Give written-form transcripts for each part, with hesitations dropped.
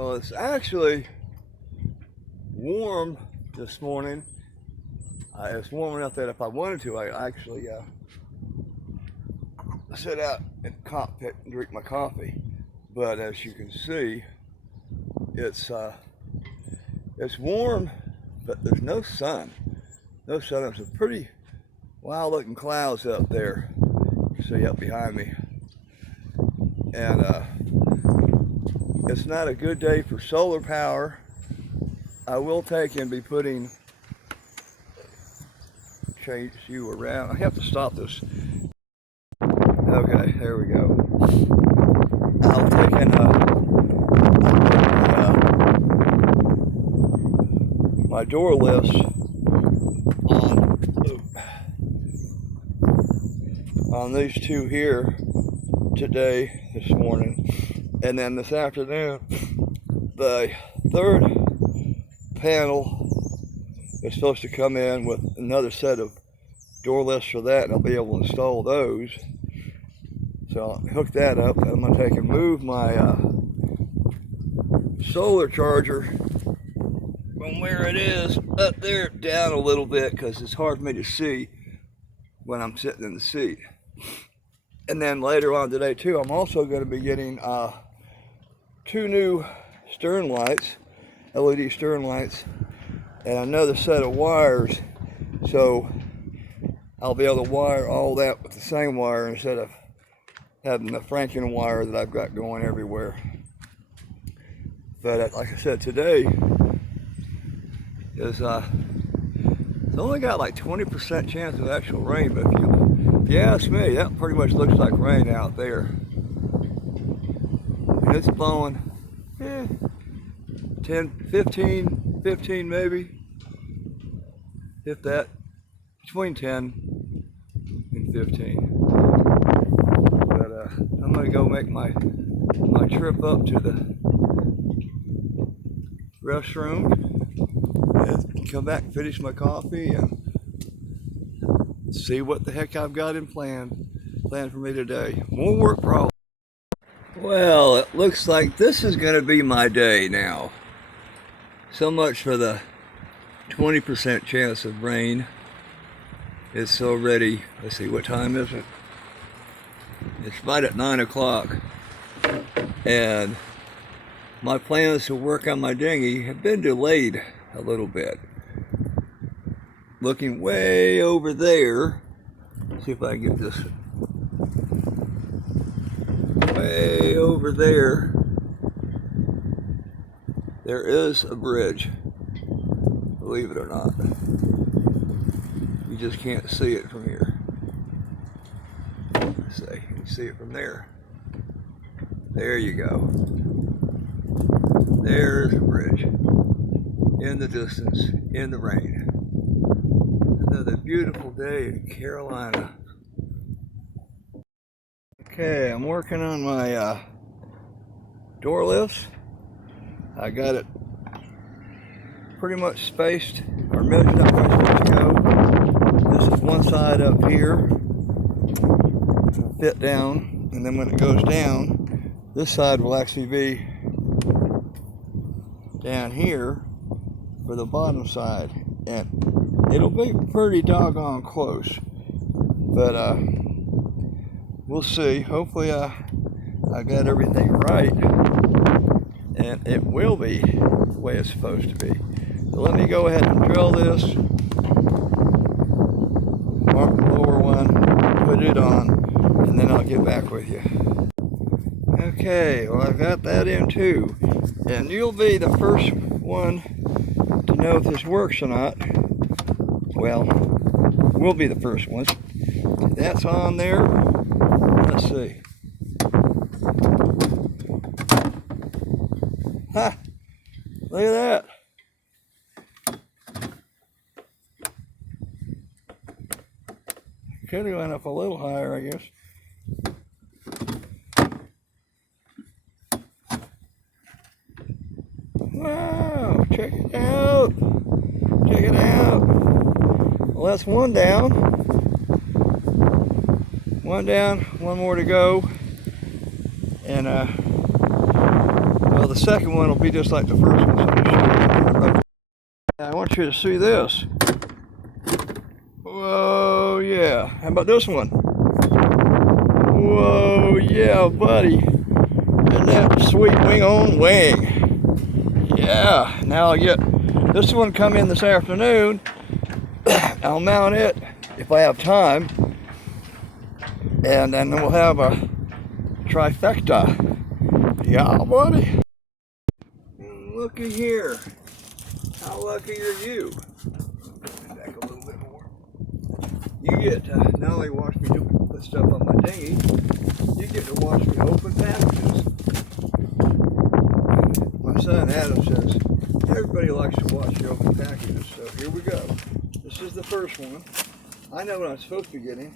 Well, it's actually warm this morning. It's warm enough that if I wanted to, I actually sit out in the cockpit and drink my coffee. But as you can see, it's warm, but there's no sun. No sun. There's some pretty wild-looking clouds up there. You see up behind me, and it's not a good day for solar power. I will take and be change you around. I have to stop this. Okay, there we go. I'll take and my door lifts on these two here today, this morning, and then this afternoon the third panel is supposed to come in with another set of door lifts for that, and I'll be able to install those. So I'll hook that up, and I'm going to take and move my solar charger from where it is up there down a little bit, because it's hard for me to see when I'm sitting in the seat. And then later on today too, I'm also going to be getting two new stern lights, LED stern lights, and another set of wires, so I'll be able to wire all that with the same wire instead of having the Franken wire that I've got going everywhere. But like I said, today is it's only got like 20% chance of actual rain, but if you ask me, that pretty much looks like rain out there. And it's blowing 15 maybe, if that, between 10 and 15. But I'm gonna go make my trip up to the restroom and come back and finish my coffee and see what the heck I've got in planned for me today. More work probably. Well, it looks like this is gonna be my day now. So much for the 20% chance of rain. It's already, let's see, what time is it? It's right at 9 o'clock. And my plans to work on my dinghy have been delayed a little bit. Looking way over there, see if I can get this. Way over there, there is a bridge, believe it or not. You just can't see it from here. Let's see, you can see it from there. There you go. There's a bridge in the distance, in the rain. Another beautiful day in Carolina. Okay, I'm working on my door lifts. I got it pretty much spaced or measured up where it's supposed to go. This is one side up here, it'll fit down, and then when it goes down, this side will actually be down here for the bottom side, and it'll be pretty doggone close, but we'll see. Hopefully I got everything right, and it will be the way it's supposed to be. So let me go ahead and drill this, mark the lower one, put it on, and then I'll get back with you. Okay, well, I've got that in too, and you'll be the first one to know if this works or not. Well, we'll be the first ones. That's on there. Let's see. Ha! Look at that. Could have gone up a little higher, I guess. Wow, check it out. Check it out. Well, that's one down. One down, one more to go. And well, the second one will be just like the first one. So I'll show you. I want you to see this. Whoa, yeah. How about this one? Whoa, yeah, buddy. Isn't that sweet wing on wing? Yeah. Now I'll get this one come in this afternoon. I'll mount it if I have time. And then we'll have a trifecta. Yeah, buddy. Looky here. How lucky are you? Back a little bit more. You get to not only watch me put stuff on my dinghy, you get to watch me open packages. My son Adam says, everybody likes to watch you open packages, so here we go. This is the first one. I know what I'm supposed to be getting.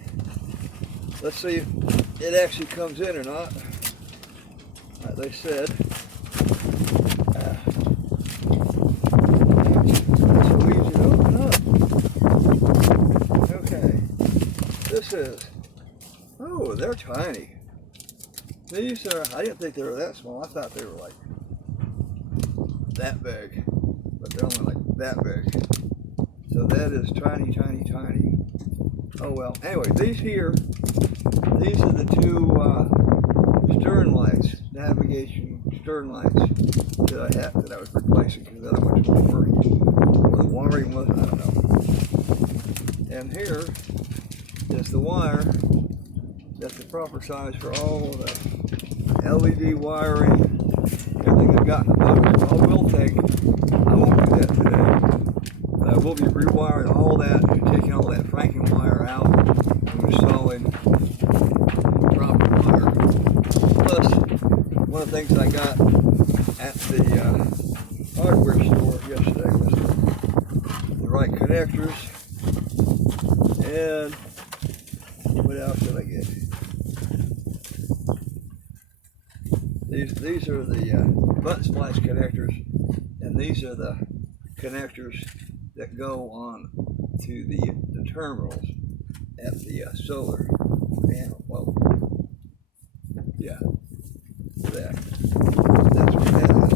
Let's see if it actually comes in or not. Like they said. So easy to open up. Okay. This is, oh, they're tiny. These are, I didn't think they were that small. I thought they were like that big. But they're only like that big. So that is tiny, tiny, tiny. Oh well. Anyway, these are the two stern lights, navigation stern lights that I had, that I was replacing because the other ones weren't working. Or the wiring wasn't, I don't know. And here is the wire that's the proper size for all the LED wiring, everything I've got in the boat. I will take, I won't do that today, but I will be rewiring all that, taking all that Franken wire out and installing proper wire. Plus, one of the things I got at the hardware store yesterday was the right connectors. And what else did I get? These are the butt splice connectors, and these are the connectors that go on to the terminals at the solar panel. Well, yeah, that's what that is.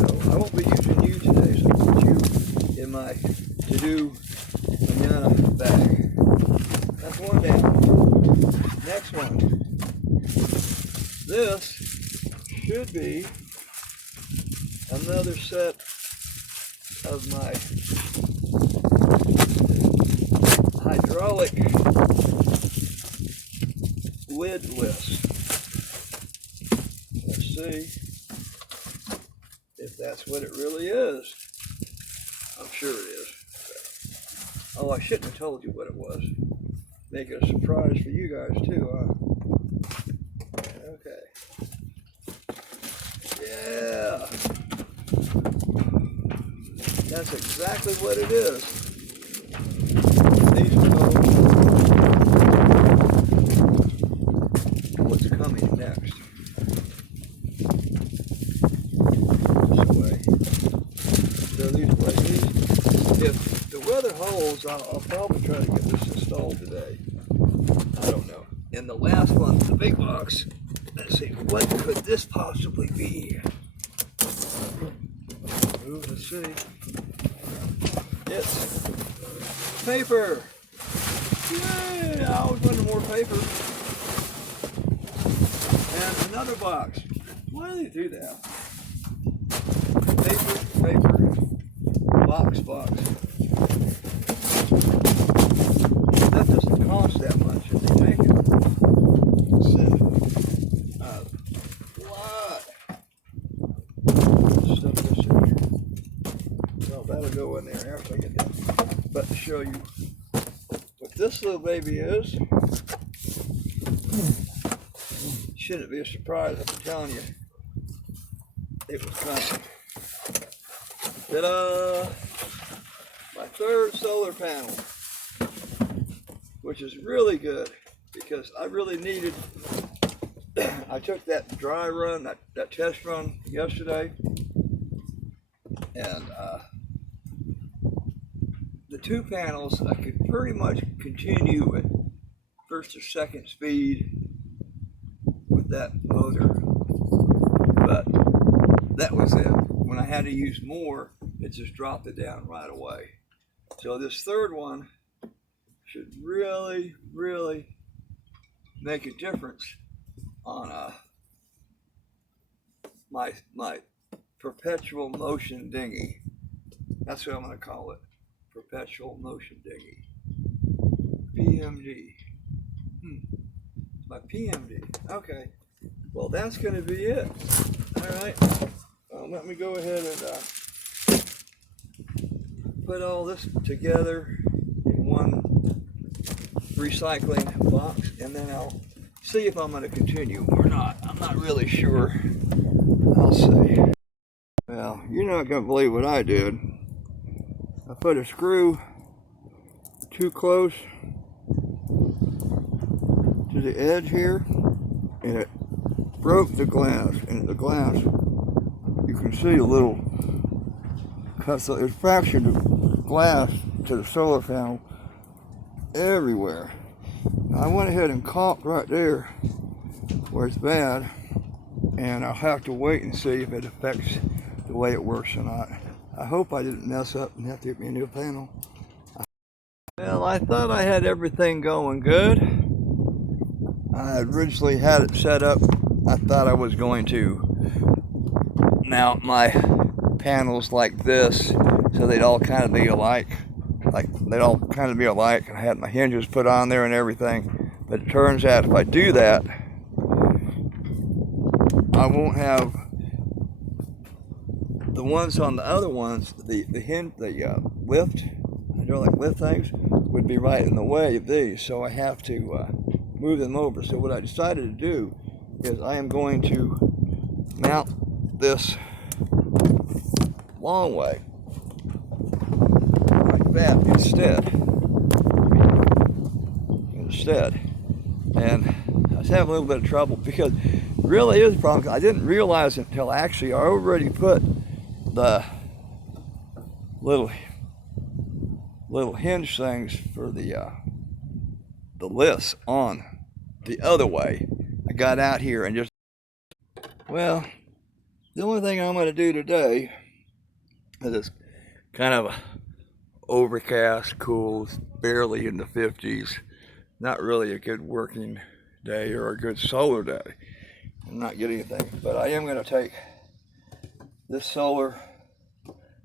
So I won't be using you today, so I'll put you in my to-do manana bag. That's one down. Next one. This should be another set of my hydraulic lid lifts. Let's see if that's what it really is. I'm sure it is. Oh, I shouldn't have told you what it was. Make it a surprise for you guys too, huh? Okay. Yeah. That's exactly what it is. These know what's coming next. This way. So these ways. If the weather holds, I'll probably try to get this installed today. I don't know. In the last one, the big box, let's see, what could this possibly be? Ooh, let's see. It's paper. Yay! I always wanted more paper. And another box. Why do they do that? Paper, box. That doesn't cost that much if they make it. Send a lot. Stuff this in here. Well, that'll go in there after I get done. But to show you what this little baby is, shouldn't be a surprise, I'm telling you. It was coming. Ta-da! My third solar panel, which is really good because I really needed. I took that dry run, that test run yesterday, and the two panels I could pretty much continue at first or second speed with that motor, but that was it. When I had to use more, it just dropped it down right away. So this third one should really, really make a difference on my perpetual motion dinghy. That's what I'm going to call it. Perpetual motion dinghy. PMD. My PMD. Okay. Well, that's going to be it. All right. Let me go ahead and put all this together in one recycling box, and then I'll see if I'm going to continue or not. I'm not really sure. I'll see. Well, you're not going to believe what I did. I put a screw too close to the edge here, and it broke the glass. And the glass, you can see a little cut. So it fractured the glass to the solar panel everywhere. I went ahead and caulked right there where it's bad, and I'll have to wait and see if it affects the way it works or not. I hope I didn't mess up and have to get me a new panel. Well, I thought I had everything going good. I originally had it set up. I thought I was going to mount my panels like this so they'd all kind of be alike. And I had my hinges put on there and everything. But it turns out if I do that, I won't have the ones on the other ones, the lift, hydraulic lift things, would be right in the way of these. So I have to move them over. So what I decided to do is I am going to mount this long way like that instead. And I was having a little bit of trouble because it really is a problem. I didn't realize it until actually I already put the little hinge things for the lifts on the other way. I got out here and just, well, the only thing I'm going to do today is it's kind of overcast, cool, it's barely in the 50s. Not really a good working day or a good solar day. I'm not getting anything, but I am going to take this solar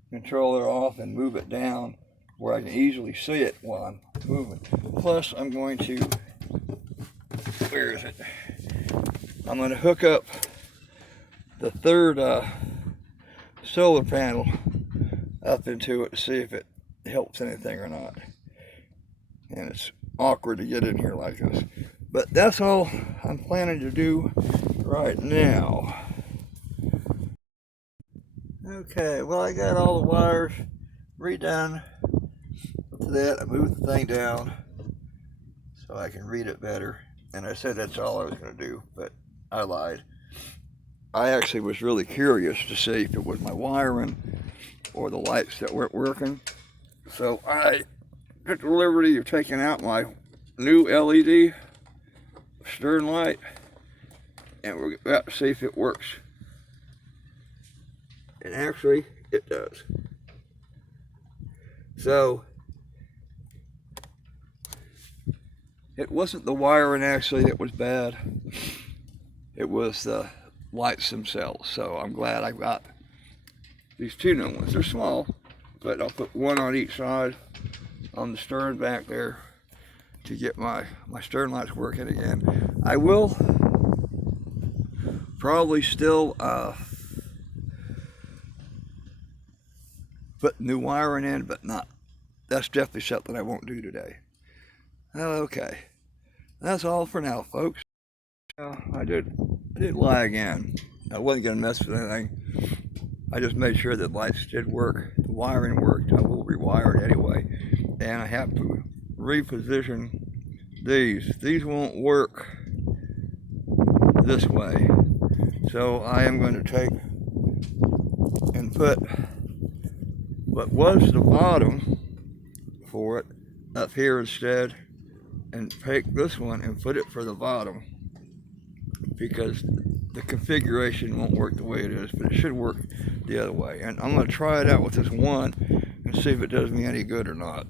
controller off and move it down where I can easily see it while I'm moving. Plus, I'm going to, where is it? I'm going to hook up the third solar panel up into it to see if it helps anything or not. And it's awkward to get in here like this. But that's all I'm planning to do right now. Okay, well, I got all the wires redone to that. I moved the thing down so I can read it better. And I said that's all I was going to do, but I lied. I actually was really curious to see if it was my wiring or the lights that weren't working. So I took the liberty of taking out my new LED stern light, and we're about to see if it works. And actually, it does. So, it wasn't the wiring actually that was bad. It was the lights themselves. So I'm glad I got these two new ones. They're small, but I'll put one on each side on the stern back there to get my stern lights working again. I will probably still put new wiring in, but that's definitely something I won't do today. Okay, that's all for now, folks. I did lie again. I wasn't gonna mess with anything. I just made sure that lights did work, the wiring worked. I will rewire it anyway, and I have to reposition these. These won't work this way, so I am going to take and put what was the bottom for it up here instead, and take this one and put it for the bottom because the configuration won't work the way it is, but it should work the other way. And I'm going to try it out with this one and see if it does me any good or not.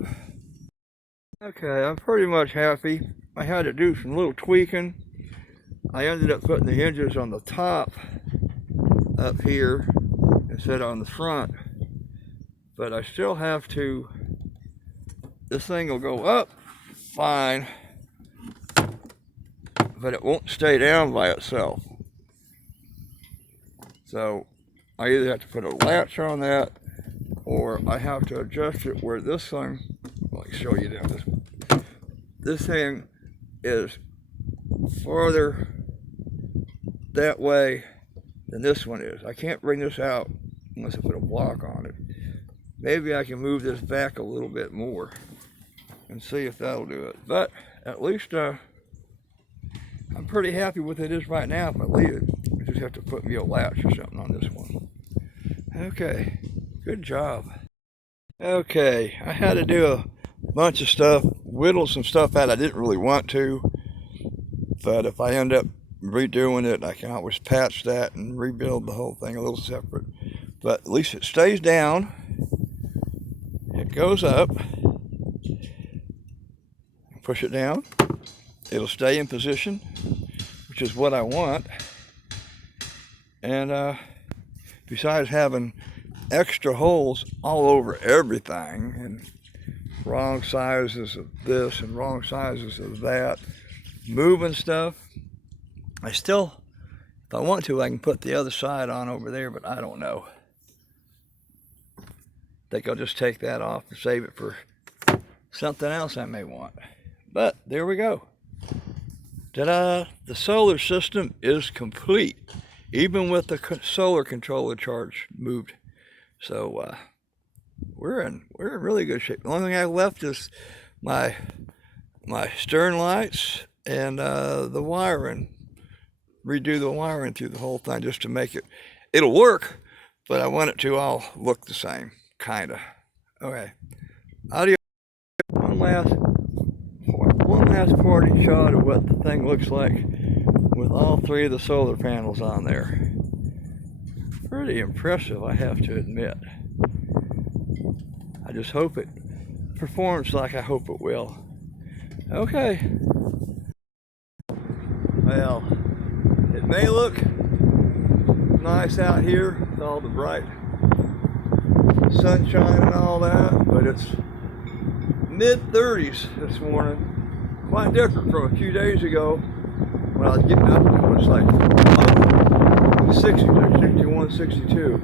Okay, I'm pretty much happy. I had to do some little tweaking. I ended up putting the hinges on the top up here instead of on the front, but I still have to, this thing will go up fine, but it won't stay down by itself. So I either have to put a latch on that, or I have to adjust it where this thing, let me show you down this thing is farther that way than this one is. I can't bring this out unless I put a block on it. Maybe I can move this back a little bit more and see if that'll do it. But at least I'm pretty happy with it is right now. If I leave it, I just have to put me a latch or something on this one. Okay, good job. Okay, I had to do a bunch of stuff, whittle some stuff out I didn't really want to, but if I end up redoing it, I can always patch that and rebuild the whole thing a little separate. But at least it stays down, it goes up, push it down, it'll stay in position, which is what I want. And besides having extra holes all over everything and wrong sizes of this and wrong sizes of that, moving stuff, I still, if I want to, I can put the other side on over there, but I don't know. I think I'll just take that off and save it for something else I may want. But there we go. Ta-da! The solar system is complete, even with the solar controller charge moved. So we're in really good shape. The only thing I left is my stern lights and the wiring. Redo the wiring through the whole thing just to make it. It'll work, but I want it to all look the same, kinda. Okay. Audio. One last party shot of what the thing looks like with all three of the solar panels on there. Pretty impressive, I have to admit. I just hope it performs like I hope it will. Okay. Well, it may look nice out here with all the bright sunshine and all that, but it's mid-30s this morning. Quite different from a few days ago when I was getting up to it was like 60, like 61, 62.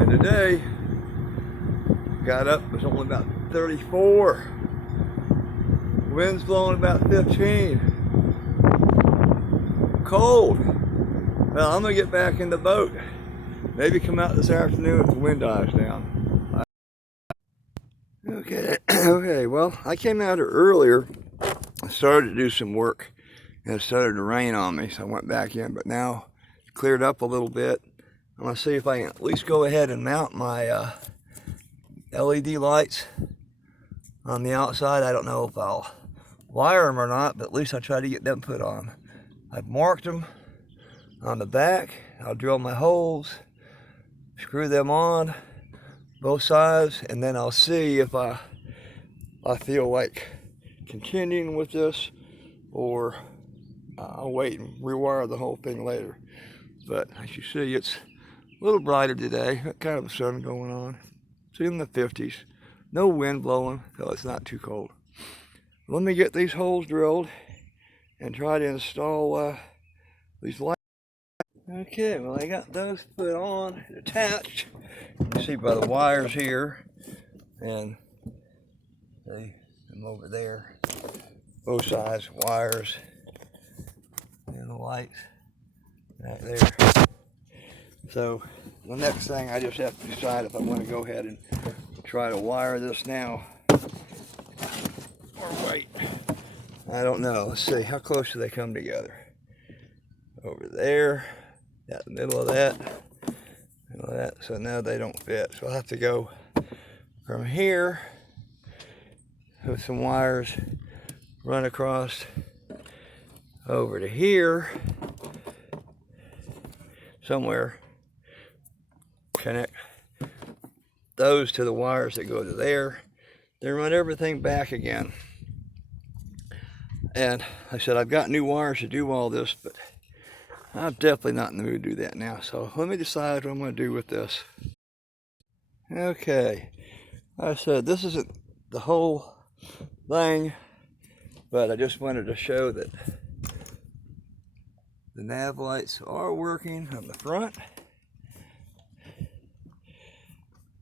And today, got up, it was only about 34. Wind's blowing about 15. Cold. Well, I'm gonna get back in the boat. Maybe come out this afternoon if the wind dies down. Okay, well, I came out here earlier. I started to do some work and it started to rain on me, so I went back in, but now it's cleared up a little bit. I'm gonna see if I can at least go ahead and mount my LED lights on the outside. I don't know if I'll wire them or not, but at least I'll try to get them put on. I've marked them on the back. I'll drill my holes, screw them on both sides, and then I'll see if I feel like continuing with this, or I'll wait and rewire the whole thing later. But as you see, it's a little brighter today. Got kind of the sun going on. It's in the 50s. No wind blowing, so it's not too cold. Let me get these holes drilled and try to install these lights. Okay, well, I got those put on, attached. You can see by the wires here, and see them over there. Both sides, wires, and the lights right there. So the next thing, I just have to decide if I want to go ahead and try to wire this now or wait. I don't know. Let's see, how close do they come together? Over there, got the middle of that, so now they don't fit. So I'll have to go from here with some wires, run across over to here, somewhere, connect those to the wires that go to there, then run everything back again. And I said, I've got new wires to do all this, but I'm definitely not in the mood to do that now. So let me decide what I'm going to do with this. Okay, I said this isn't the whole thing, but I just wanted to show that the nav lights are working on the front.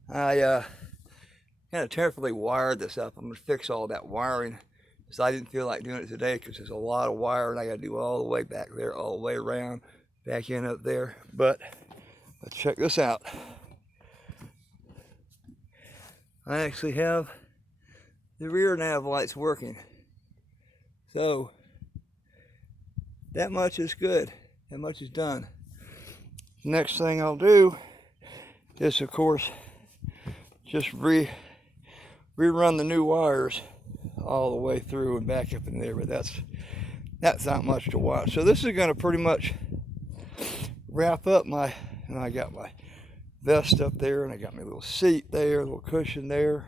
I kind of temporarily wired this up. I'm going to fix all that wiring because I didn't feel like doing it today because there's a lot of wire and I got to do all the way back there, all the way around, back in up there. But let's check this out. I actually have the rear nav lights working. So that much is good. That much is done. Next thing I'll do is, of course, just rerun the new wires all the way through and back up in there, but that's not much to watch. So this is going to pretty much wrap up my, and I got my vest up there, and I got my little seat there, a little cushion there.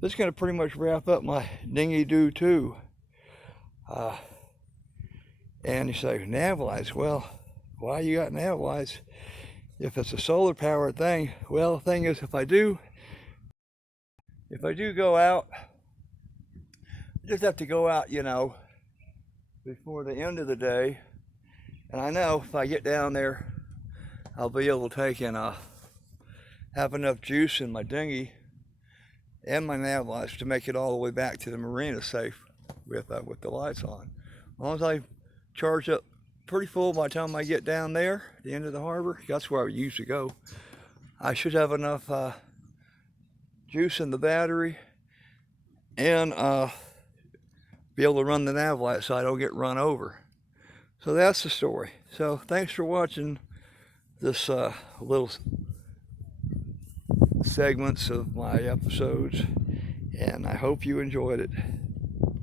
This is going to pretty much wrap up my Dinghy Do Two. And you say, nav lights, well, why you got nav lights if it's a solar powered thing? Well, the thing is, if I do go out, I just have to go out, you know, before the end of the day. And I know if I get down there, I'll be able to take and have enough juice in my dinghy and my nav lights to make it all the way back to the marina safe with the lights on. As long as I charge up pretty full by the time I get down there, the end of the harbor, that's where I usually go, I should have enough juice in the battery and be able to run the nav light so I don't get run over. So that's the story. So thanks for watching this little segments of my episodes, and I hope you enjoyed it.